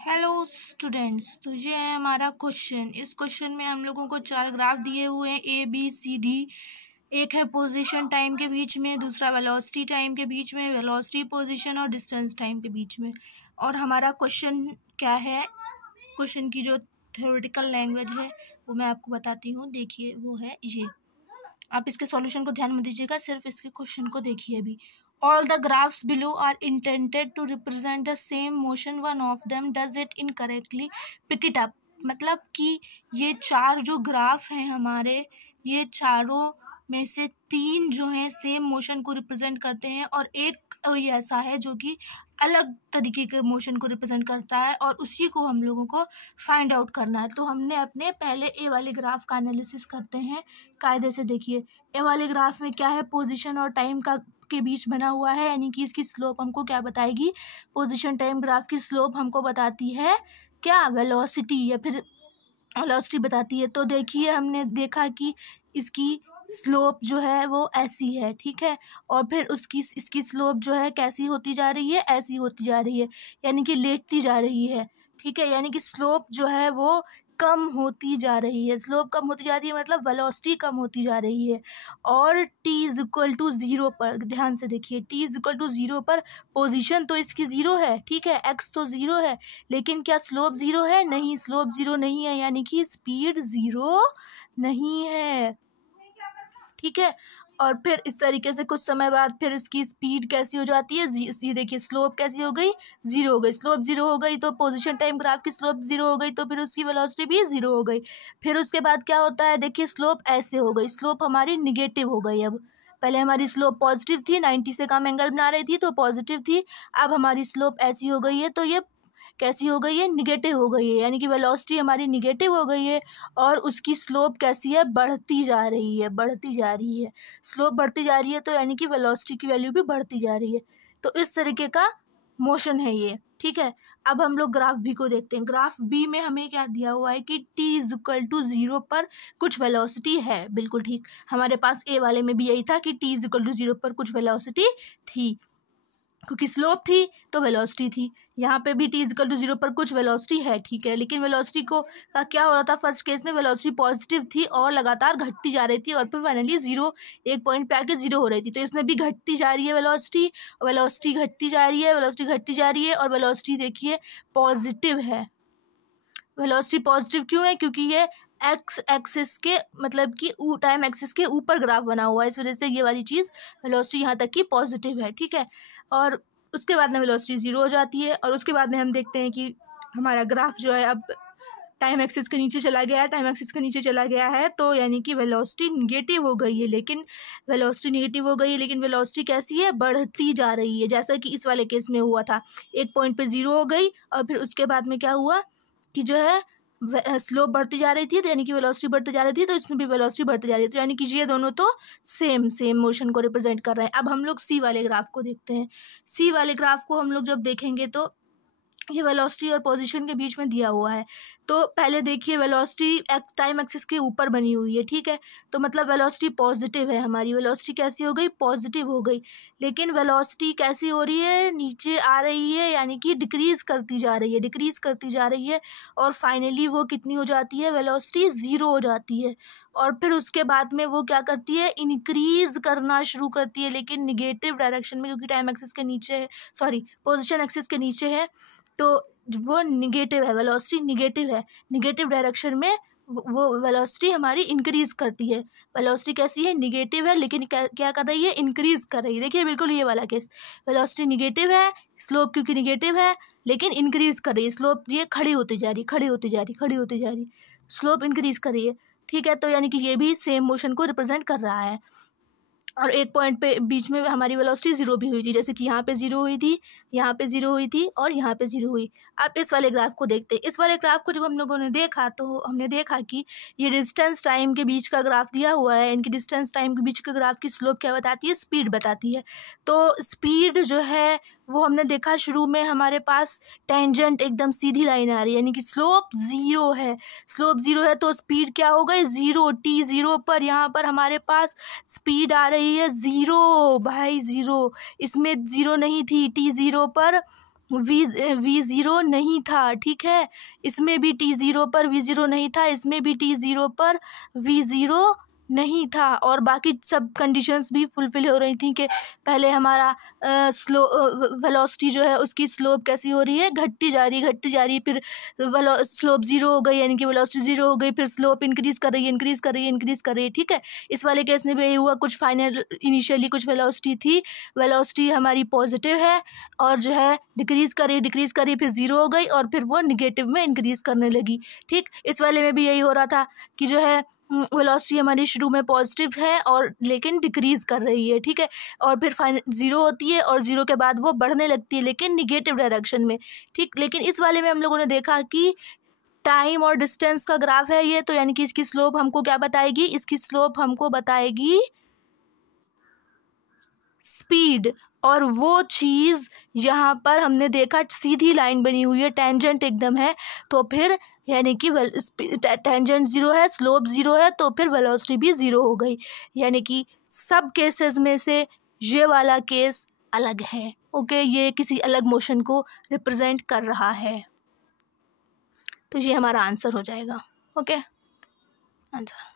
Hello students, तो ये है हमारा क्वेश्चन। इस क्वेश्चन में हम लोगों को 4 ग्राफ दिए हुए हैं ABCD। एक है पोजीशन टाइम के बीच में, दूसरा वेलोसिटी टाइम के बीच में, वेलोसिटी पोजीशन और डिस्टेंस टाइम के बीच में। और हमारा क्वेश्चन क्या है, क्वेश्चन की जो थ्योरेटिकल लैंग्वेज है वो मैं आपको बताती हूँ। देखिए वो है ये। आप इसके सॉल्यूशन को ध्यान में दीजिएगा, सिर्फ इसके क्वेश्चन को देखिए अभी। All the graphs below are intended to represent the same motion. One of them does it incorrectly. Pick it up. मतलब कि ये 4 जो ग्राफ हैं हमारे, ये चारों में से 3 जो हैं सेम मोशन को रिप्रेजेंट करते हैं और एक ये ऐसा है जो कि अलग तरीके के मोशन को रिप्रेजेंट करता है और उसी को हम लोगों को फाइंड आउट करना है। तो हमने अपने पहले ए वाले ग्राफ का एनालिसिस करते हैं कायदे से। देखिए ए वाले ग्राफ में क्या है, पोजीशन और टाइम का के बीच बना हुआ है, यानी कि इसकी स्लोप हमको क्या बताएगी, पोजीशन टाइम ग्राफ की स्लोप हमको बताती है क्या, वेलोसिटी या फिर वेलोसिटी बताती है। तो देखिए हमने देखा कि इसकी स्लोप जो है वो ऐसी है, ठीक है, और फिर इसकी स्लोप जो है कैसी होती जा रही है, ऐसी होती जा रही है, यानी कि लेटती जा रही है, ठीक है, यानी कि स्लोप जो है वो कम होती जा रही है। स्लोप कम होती जा रही है मतलब वेलोसिटी कम होती जा रही है। और t इज इक्वल टू 0 पर, ध्यान से देखिए, t इज इक्वल टू 0 पर पोजीशन तो इसकी 0 है, ठीक है, x तो 0 है, लेकिन क्या स्लोप 0 है? नहीं, स्लोप 0 नहीं है, यानी कि स्पीड 0 नहीं है, ठीक है। और फिर इस तरीके से कुछ समय बाद फिर इसकी स्पीड कैसी हो जाती है, ये देखिए स्लोप कैसी हो गई, 0 हो गई। स्लोप 0 हो गई तो पोजीशन टाइम ग्राफ की स्लोप 0 हो गई, तो फिर उसकी वेलोसिटी भी 0 हो गई। फिर उसके बाद क्या होता है, देखिए स्लोप ऐसे हो गई, स्लोप हमारी निगेटिव हो गई। अब पहले हमारी स्लोप पॉजिटिव थी, 90 से कम एंगल बना रही थी तो पॉजिटिव थी, अब हमारी स्लोप ऐसी हो गई है, तो ये कैसी हो गई है, निगेटिव हो गई है, यानी कि वेलोसिटी हमारी निगेटिव हो गई है और उसकी स्लोप कैसी है, बढ़ती जा रही है, बढ़ती जा रही है। स्लोप बढ़ती जा रही है तो यानी कि वेलोसिटी की वैल्यू भी बढ़ती जा रही है। तो इस तरीके का मोशन है ये, ठीक है। अब हम लोग ग्राफ बी को देखते हैं। ग्राफ बी में हमें क्या दिया हुआ है कि t इज इक्वल टू 0 पर कुछ वेलोसिटी है, बिल्कुल ठीक। हमारे पास ए वाले में भी यही था कि t इज इक्वल टू 0 पर कुछ वेलोसिटी थी, क्योंकि स्लोप थी तो वेलोसिटी थी। यहाँ पे भी t इज इक्वल टू 0 पर कुछ वेलोसिटी है, ठीक है, लेकिन वेलोसिटी को का क्या हो रहा था, फर्स्ट केस में वेलोसिटी पॉजिटिव थी और लगातार घटती जा रही थी और फिर फाइनली 0 एक पॉइंट पे आके 0 हो रही थी। तो इसमें भी घटती जा रही है वेलोसिटी, वेलोसिटी घटती जा रही है, वेलोसिटी घटती जा रही है और वेलोसिटी देखिए पॉजिटिव है। वेलोसिटी पॉजिटिव क्यों है, क्योंकि ये एक्स एक्सिस के मतलब कि टाइम एक्सिस के ऊपर ग्राफ बना हुआ है, इस वजह से ये वाली चीज़ वेलोसिटी यहाँ तक की पॉजिटिव है, ठीक है। और उसके बाद में वेलोसिटी 0 हो जाती है और उसके बाद में हम देखते हैं कि हमारा ग्राफ जो है अब टाइम एक्सिस के नीचे चला गया है, टाइम एक्सिस के नीचे चला गया है, तो यानी कि वेलोसिटी निगेटिव हो गई है। लेकिन वेलोसिटी निगेटिव हो गई है लेकिन वेलोसिटी कैसी है, बढ़ती जा रही है, जैसा कि इस वाले केस में हुआ था। एक पॉइंट पे 0 हो गई और फिर उसके बाद में क्या हुआ कि जो है स्लोप बढ़ती जा रही थी, तो यानी कि वेलोसिटी बढ़ती जा रही थी, तो इसमें भी वेलोसिटी बढ़ती जा रही थी, यानी कि ये दोनों तो सेम मोशन को रिप्रेजेंट कर रहे हैं। अब हम लोग सी वाले ग्राफ को देखते हैं। सी वाले ग्राफ को हम लोग जब देखेंगे तो ये वेलोसिटी और पोजीशन के बीच में दिया हुआ है। तो पहले देखिए वेलोसिटी टाइम एक्सिस के ऊपर बनी हुई है, ठीक है, तो मतलब वेलोसिटी पॉजिटिव है, हमारी वेलोसिटी कैसी हो गई, पॉजिटिव हो गई। लेकिन वेलोसिटी कैसी हो रही है, नीचे आ रही है, यानी कि डिक्रीज करती जा रही है, डिक्रीज करती जा रही है और फाइनली वो कितनी हो जाती है, वेलोसिटी 0 हो जाती है। और फिर उसके बाद में वो क्या करती है, इंक्रीज करना शुरू करती है, लेकिन निगेटिव डायरेक्शन में, क्योंकि टाइम एक्सिस के नीचे है, सॉरी पोजीशन एक्सिस के नीचे है, तो वो निगेटिव है, वेलोसिटी निगेटिव है, निगेटिव डायरेक्शन में वो वेलोसिटी हमारी इंक्रीज करती है। वेलोसिटी कैसी है, निगेटिव है, लेकिन क्या कर रही है, इंक्रीज कर रही है। देखिए बिल्कुल ये वाला केस, वेलोसिटी निगेटिव है, स्लोप क्योंकि निगेटिव है लेकिन इंक्रीज कर रही है, स्लोप ये खड़ी होती जा रही, खड़ी होती जा रही, खड़ी होती जा रही, स्लोप इंक्रीज कर रही है, ठीक है। तो यानी कि ये भी सेम मोशन को रिप्रेजेंट कर रहा है। और एक पॉइंट पे बीच में हमारी वेलोसिटी 0 भी हुई थी, जैसे कि यहाँ पे 0 हुई थी, यहाँ पे 0 हुई थी और यहाँ पे 0 हुई। अब इस वाले ग्राफ को देखते हैं। इस वाले ग्राफ को जब हम लोगों ने देखा तो हमने देखा कि ये डिस्टेंस टाइम के बीच का ग्राफ दिया हुआ है, इनकी डिस्टेंस टाइम के बीच के ग्राफ की स्लोप क्या बताती है, स्पीड बताती है। तो स्पीड जो है वो हमने देखा शुरू में हमारे पास टेंजेंट एकदम सीधी लाइन आ रही है, यानी कि स्लोप 0 है, स्लोप 0 है तो स्पीड क्या हो गई, 0, t 0 पर यहाँ पर हमारे पास स्पीड आ रही है 0, भाई 0, इसमें 0 नहीं थी, t 0 पर वी ज़ीरो नहीं था, ठीक है। इसमें भी टी ज़ीरो पर वी ज़ीरो नहीं था, इसमें भी टी ज़ीरो पर वी ज़ीरो नहीं था, और बाकी सब कंडीशंस भी फुलफ़िल हो रही थी कि पहले हमारा वेलोसिटी जो है उसकी स्लोप कैसी हो रही है, घटती जा रही है, फिर स्लोप ज़ीरो हो गई, यानी कि वेलोसिटी ज़ीरो हो गई, फिर स्लोप इंक्रीज़ कर रही है, ठीक है। इस वाले केस में भी यही हुआ, कुछ फाइनल इनिशियली कुछ वेलोसिटी थी, वेलोसिटी हमारी पॉजिटिव है और जो है डिक्रीज़ करी फिर ज़ीरो हो गई और फिर वो निगेटिव में इंक्रीज़ करने लगी, ठीक। इस वाले में भी यही हो रहा था कि जो है वेलोसिटी हमारी शुरू में पॉजिटिव है और लेकिन डिक्रीज़ कर रही है, ठीक है, और फिर फाइनल ज़ीरो होती है और ज़ीरो के बाद वो बढ़ने लगती है लेकिन निगेटिव डायरेक्शन में, ठीक। लेकिन इस वाले में हम लोगों ने देखा कि टाइम और डिस्टेंस का ग्राफ है ये, तो यानी कि इसकी स्लोप हमको क्या बताएगी, इसकी स्लोप हमको बताएगी स्पीड, और वो चीज़ यहाँ पर हमने देखा सीधी लाइन बनी हुई है, टेंजेंट एकदम है, तो फिर यानी कि टेंजेंट ज़ीरो है, स्लोप ज़ीरो है, तो फिर वेलोसिटी भी ज़ीरो हो गई, यानी कि सब केसेस में से ये वाला केस अलग है, ओके। ये किसी अलग मोशन को रिप्रेजेंट कर रहा है, तो ये हमारा आंसर हो जाएगा, ओके, आंसर।